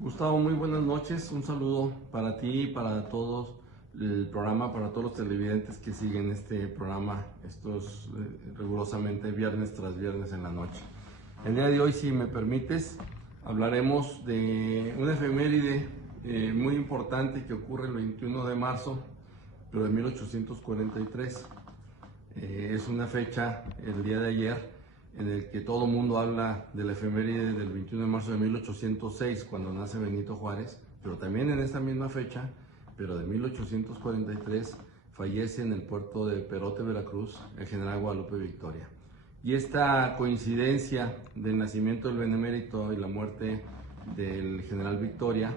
Gustavo, muy buenas noches. Un saludo para ti, para todos el programa, para todos los televidentes que siguen este programa estos rigurosamente viernes tras viernes en la noche. El día de hoy, si me permites, hablaremos de una efeméride muy importante que ocurre el 21 de marzo, pero de 1843. Es una fecha, el día de ayer, en el que todo el mundo habla de la efeméride del 21 de marzo de 1806, cuando nace Benito Juárez, pero también en esta misma fecha, pero de 1843, fallece en el puerto de Perote, Veracruz, el general Guadalupe Victoria. Y esta coincidencia del nacimiento del benemérito y la muerte del general Victoria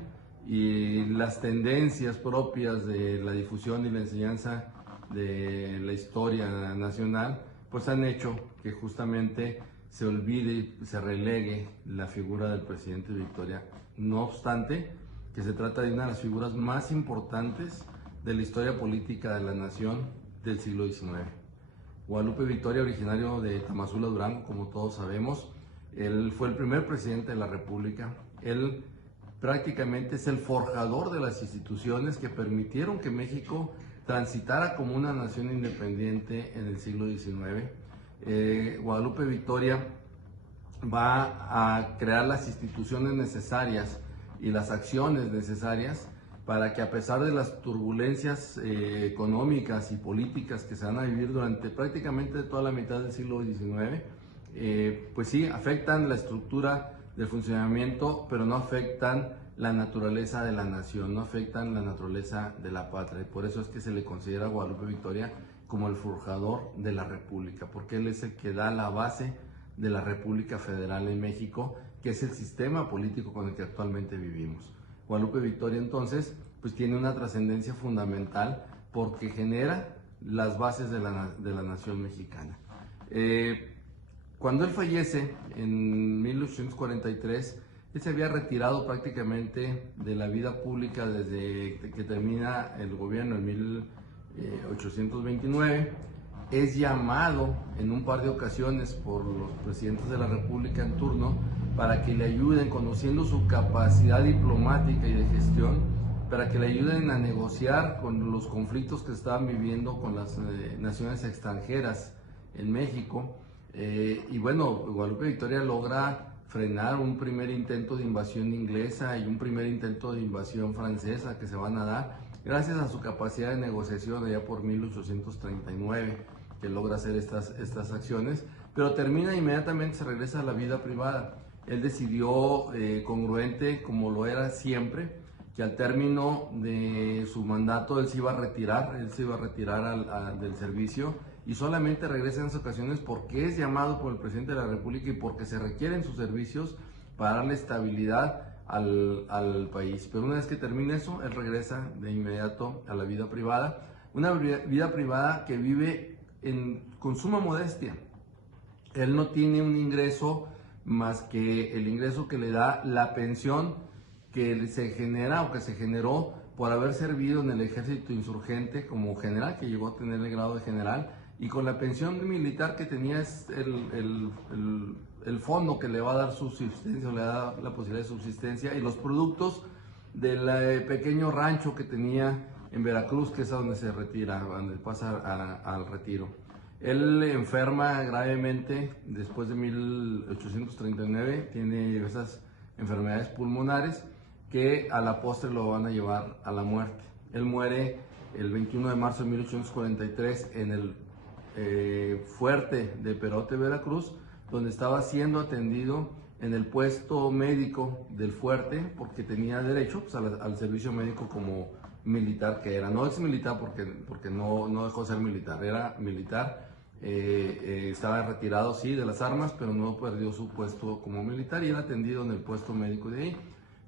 y las tendencias propias de la difusión y la enseñanza de la historia nacional, pues han hecho que justamente se olvide y se relegue la figura del presidente Victoria. No obstante, que se trata de una de las figuras más importantes de la historia política de la nación del siglo XIX. Guadalupe Victoria, originario de Tamazula, Durango, como todos sabemos, él fue el primer presidente de la República. Él prácticamente es el forjador de las instituciones que permitieron que México transitara como una nación independiente en el siglo XIX. Guadalupe Victoria va a crear las instituciones necesarias y las acciones necesarias para que, a pesar de las turbulencias económicas y políticas que se van a vivir durante prácticamente toda la mitad del siglo XIX, pues sí, afectan la estructura del funcionamiento, pero no afectan la naturaleza de la nación, no afectan la naturaleza de la patria. Y por eso es que se le considera a Guadalupe Victoria como el forjador de la República, porque él es el que da la base de la República Federal en México, que es el sistema político con el que actualmente vivimos. Guadalupe Victoria, entonces, pues tiene una trascendencia fundamental porque genera las bases de la nación mexicana. Cuando él fallece en 1843, él se había retirado prácticamente de la vida pública desde que termina el gobierno en 1829. Es llamado en un par de ocasiones por los presidentes de la República en turno para que le ayuden, conociendo su capacidad diplomática y de gestión, para que le ayuden a negociar con los conflictos que estaban viviendo con las naciones extranjeras en México. Y bueno, Guadalupe Victoria logra frenar un primer intento de invasión inglesa y un primer intento de invasión francesa que se van a dar gracias a su capacidad de negociación allá por 1839, que logra hacer estas acciones, pero termina inmediatamente, se regresa a la vida privada. Él decidió, congruente como lo era siempre, que al término de su mandato él se iba a retirar, del servicio, y solamente regresa en esas ocasiones porque es llamado por el presidente de la República y porque se requieren sus servicios para darle estabilidad al país. Pero una vez que termina eso, él regresa de inmediato a la vida privada, una vida privada que vive con suma modestia. Él no tiene un ingreso más que el ingreso que le da la pensión que se genera o que se generó por haber servido en el ejército insurgente como general, que llegó a tener el grado de general, y con la pensión militar que tenía es el fondo que le va a dar subsistencia, le da la posibilidad de subsistencia, y los productos del pequeño rancho que tenía en Veracruz, que es a donde se retira, donde pasa al retiro. Él enferma gravemente después de 1839, tiene diversas enfermedades pulmonares que a la postre lo van a llevar a la muerte. Él muere el 21 de marzo de 1843 en el fuerte de Perote, Veracruz, donde estaba siendo atendido en el puesto médico del fuerte, porque tenía derecho pues, al servicio médico como militar que era. No ex militar porque no dejó de ser militar, era militar. Estaba retirado, sí, de las armas, pero no perdió su puesto como militar y era atendido en el puesto médico de ahí.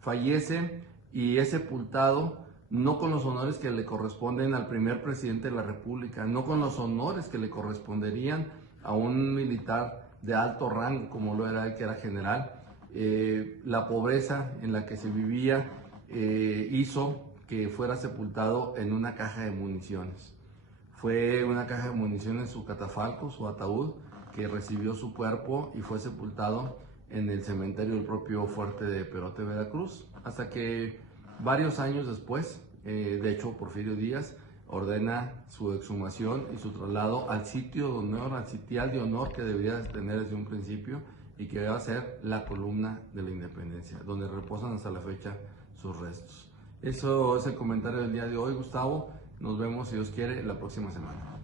Fallece y es sepultado no con los honores que le corresponden al primer presidente de la República, no con los honores que le corresponderían a un militar de alto rango como lo era él, que era general. La pobreza en la que se vivía hizo que fuera sepultado en una caja de municiones. Fue una caja de municiones su catafalco, su ataúd, que recibió su cuerpo y fue sepultado en el cementerio del propio fuerte de Perote, Veracruz, hasta que varios años después, de hecho Porfirio Díaz ordena su exhumación y su traslado al sitio de honor, al sitial de honor que debería tener desde un principio y que va a ser la columna de la Independencia, donde reposan hasta la fecha sus restos. Eso es el comentario del día de hoy, Gustavo. Nos vemos, si Dios quiere, la próxima semana.